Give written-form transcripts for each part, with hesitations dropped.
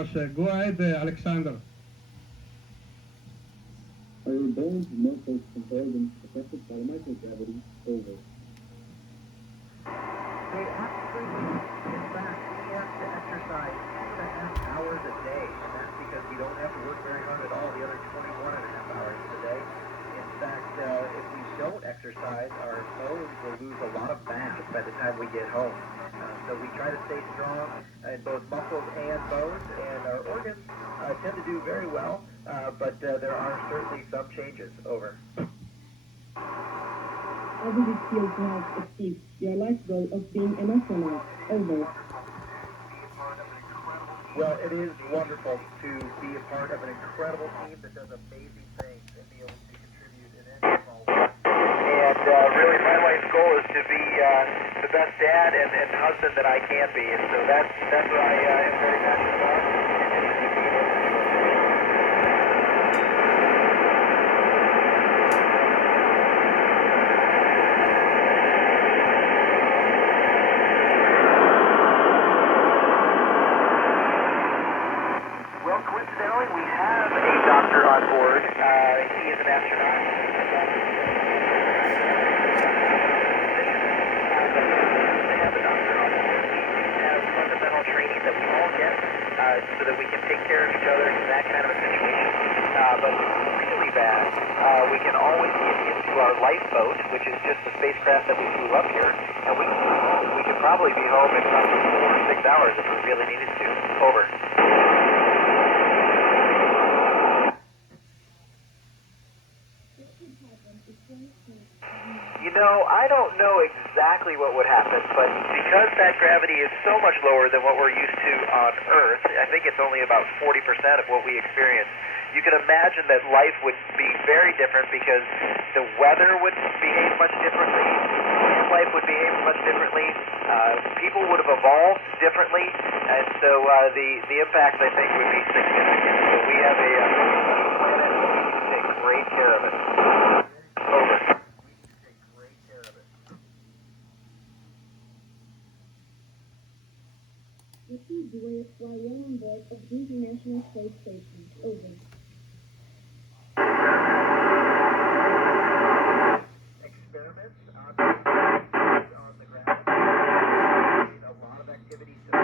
Go ahead, Alexander. Are your bones, muscles, and organs affected by microgravity? Over. They absolutely, in fact, have to exercise 2.5 hours a day, and that's because we don't have to work very hard at all the other 21.5 hours a day. In fact, if we don't exercise, our bones will lose a lot of mass by the time we get home. So we try to stay strong in both muscles and bones, and our organs tend to do very well, but there are certainly some changes. Over. How does it feel to have achieved your life goal of being an astronaut? Over. Well, it is wonderful to be a part of an incredible team that does amazing things and be able to contribute in any small way. And really, my life's goal is to be the best dad and husband that I can be, and so that's what I am very passionate about. Well, coincidentally, we have a doctor on board. He is an astronaut. Training that we all get so that we can take care of each other in that kind of a situation. But if it's really bad, we can always get into our lifeboat, which is just the spacecraft that we flew up here, and we can probably be home in about 4 or 6 hours if we really needed to. Over. You know, I don't know exactly what would happen, but because that gravity is so much lower than what we're used to on Earth, I think it's only about 40% of what we experience. You can imagine that life would be very different because the weather would behave much differently, life would behave much differently, people would have evolved differently, and so the impact, I think, would be significant. So we have a planet, we need to take great care of it. Over. What do you do while you're on board of the International Space Station? Over. Experiments on the ground. A lot of activities to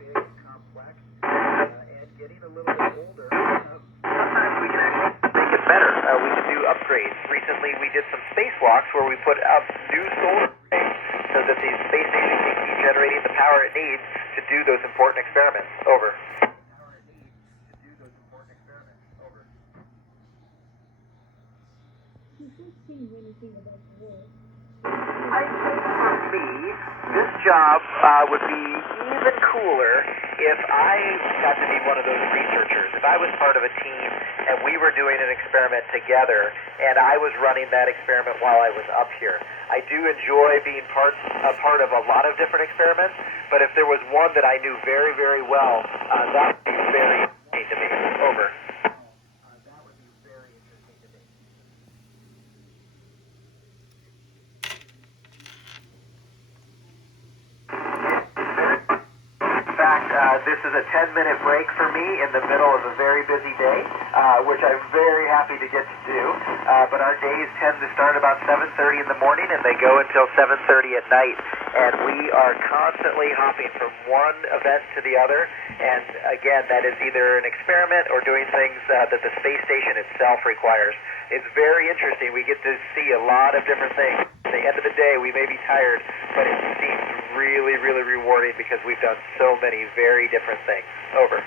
big, complex, and getting a little bit older. Sometimes we can actually make it better. We can do upgrades. Recently, we did some spacewalks where we put up new solar arrays so that the space station can keep generating the power it needs to do those important experiments. Over. I think for me, this job would be even cooler if I got to be one of those researchers. If I was part of a team and we were doing an experiment together and I was running that experiment while I was up here. I do enjoy being a part of a lot of different experiments, but if there was one that I knew very, very well, that would be very interesting to me. Over. This is a 10-minute break for me in the middle of a very busy day, which I'm very happy to get to do. But our days tend to start about 7:30 in the morning, and they go until 7:30 at night. And we are constantly hopping from one event to the other. And again, that is either an experiment or doing things that the space station itself requires. It's very interesting. We get to see a lot of different things. At the end of the day, we may be tired, but it seems really, really rewarding because we've done so many very different things. Over.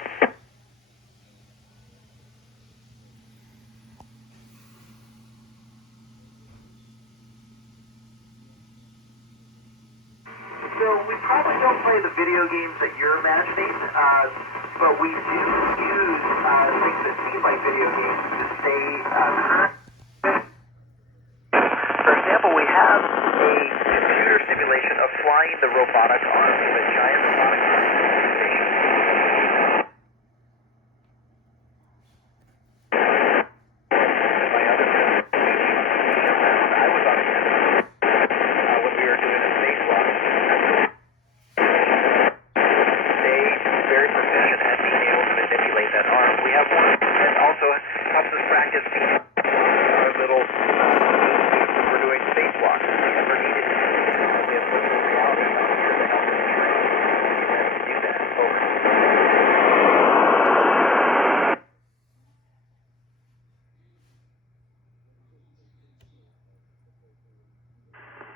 So we probably don't play the video games that you're imagining, but we do use things that seem like video games to stay current. For example, we have a computer simulation of flying the robotic arm, the giant robotic arm station. My other I was on it when we were doing a spacewalk. They We have one that also helps us practice our little we're doing spacewalks. If we ever needed to, we have virtual reality out here to help us train and do that. Over.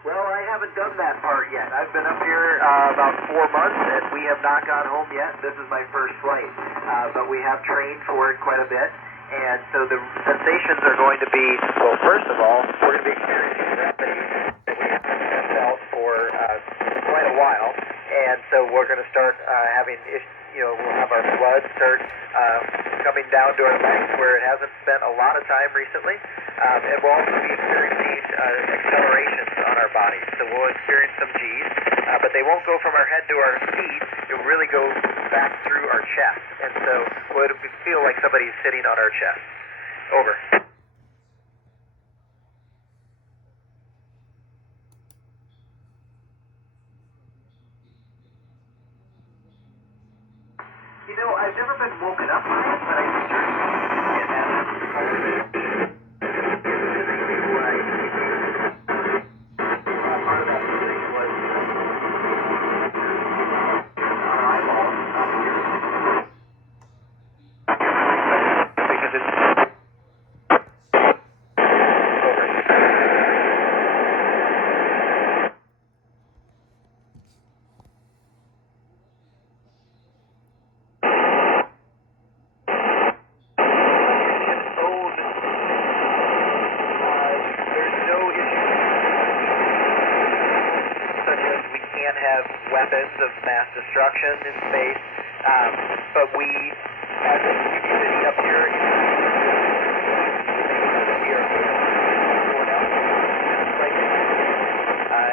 Well, I haven't done that part yet. I've been up here about 4 months, and we have not gone home yet. This is my first flight, but we have trained for it quite a bit, and so the sensations are going to be, well, first of all, we're going to be experiencing gravity that we haven't felt for quite a while, and so we're going to start having, we'll have our blood start coming down to our legs where it hasn't spent a lot of time recently, and we'll also be experiencing accelerations on our bodies. So we'll experience some G's, but they won't go from our head to our feet. It'll really go back through our chest, and so it'll feel like somebody's sitting on our chest. Over. You know, I've never been woken up by it, but I certainly it has part of that feeling was our eyeballs up here. Because it's weapons of mass destruction in space, but we, as a community up here,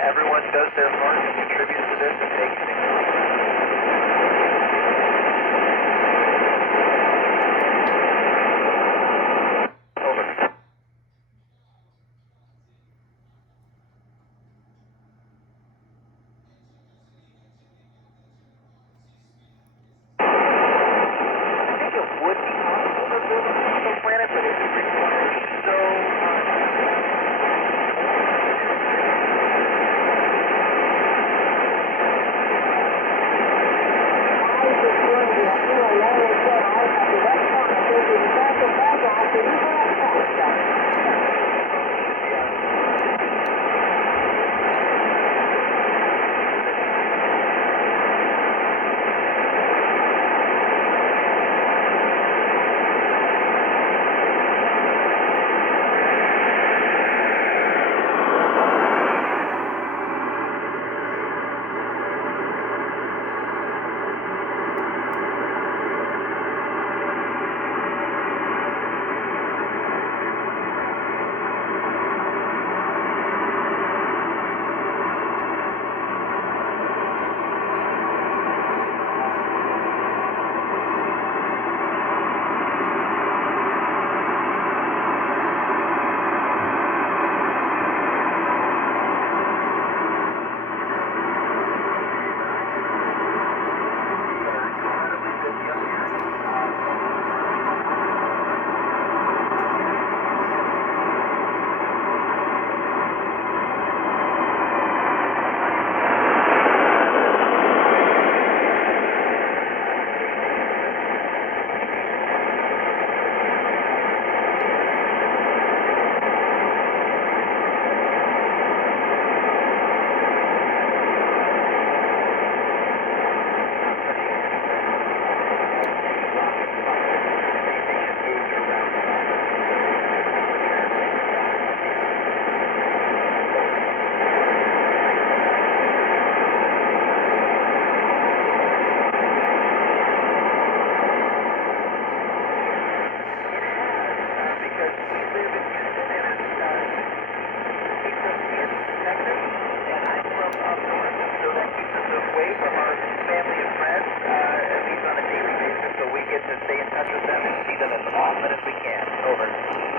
everyone does their part and contributes to this and makes things. Stay in touch with them and see them as often as we can. Over.